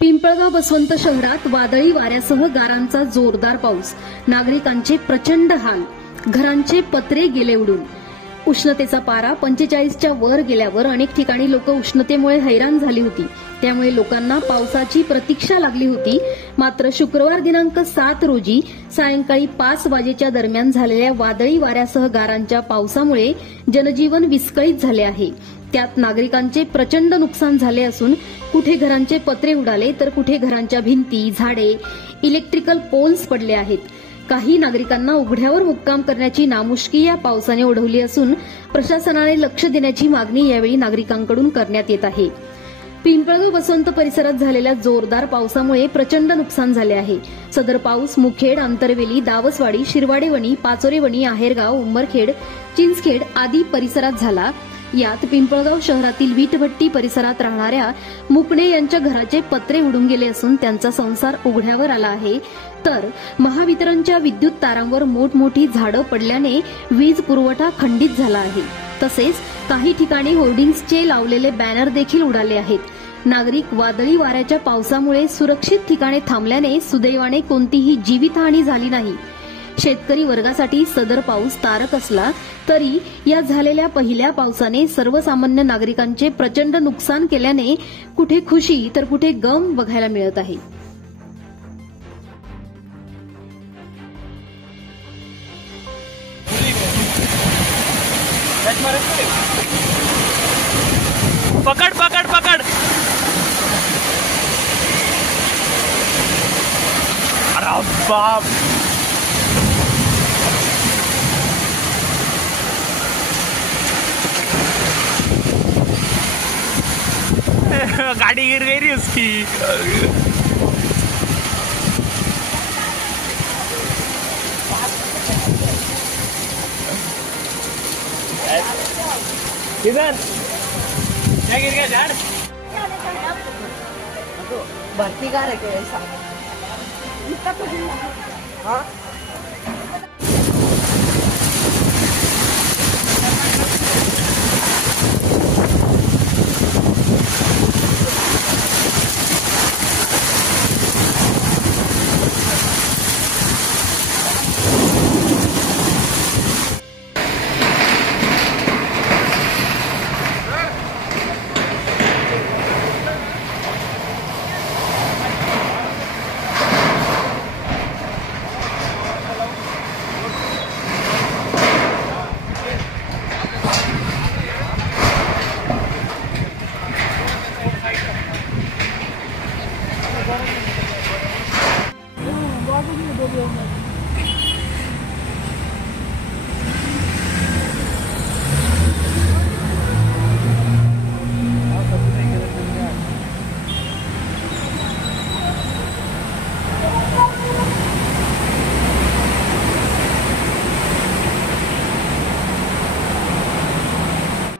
पिंपळगाव बसवंत शहरात वादळी वाऱ्यासह गारांचा जोरदार पाऊस, नागरिकांचे प्रचंड हाल, घरांचे पत्रे गेले उडून। उष्णतेचा पारा 45च्या वर गेल्यावर अनेक ठिकाणी लोक उष्णतेमुळे हैराण झाली होती। त्यामुळे लोकांना पावसाची प्रतीक्षा लागली होती। मात्र शुक्रवार दिनांक 7 रोजी सायंकाळी 5 वाजेच्या दरम्यान झालेल्या वादळी वाऱ्यासह गारांच्या पावसामुळे जनजीवन विस्कळीत झाले आहे। त्यात नागरिकांचे प्रचंड नुकसान झाले असून कुठे घरांचे पत्रे उडाले तर कुठे घरांच्या भिंती, झाडे, इलेक्ट्रिकल पोल्स पडले आहेत। काही नागरिकांना उघड्यावर मुक्काम करण्याची नामुष्की या पावसाने ओढवली असून प्रशासनाने लक्ष देण्याची मागणी यावेळी नागरिकांकडून करण्यात येत आहे। पिंपळगाव बसवंत परिसरात झालेल्या जोरदार पावसामुळे प्रचंड नुकसान झाले आहे। सदर पाऊस मुखेड, आंतरवेली, दावसवाडी, शिरवाडेवणी, पाचोरेवणी, आहेरगाव, उंबरखेड, चिंचखेड आदी परिसरात झाला। यात पिंपळगाव शहरातील वीटभट्टी परिसरात राहणाऱ्या मुकणे यांच्या घराचे पत्रे उडून गेले असून त्यांचा संसार उघड्यावर आला आहे। तर महावितरणच्या विद्युत तारांवर मोठमोठी झाडं पडल्याने वीज पुरवठा खंडित झाला आहे। तसेच काही ठिकाणी होर्डिंग्सचे लावलेले बॅनर देखील उडाले आहेत। नागरिक वादळी वाऱ्याच्या पावसामुळे सुरक्षित ठिकाणी थांबल्याने सुदैवाने कोणतीही जीवितहानी झाली नाही। शेतकरी वर्गासाठी सदर पाऊस तारक असला तरी या झालेल्या पहिल्या पावसाने सर्वसामान्य नागरिकांचे प्रचंड नुकसान केल्याने कुठे खुशी तर कुठे गम बघायला मिळत आहे। पकड़ पकड़ पकड़। अरे बाप, गाड़ी गिर गई रही उसकी। किधर क्या गिर गया झाड़? भर्ती का रखे ऐसा? हाँ?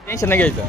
टेन्शन नाही घ्यायचं।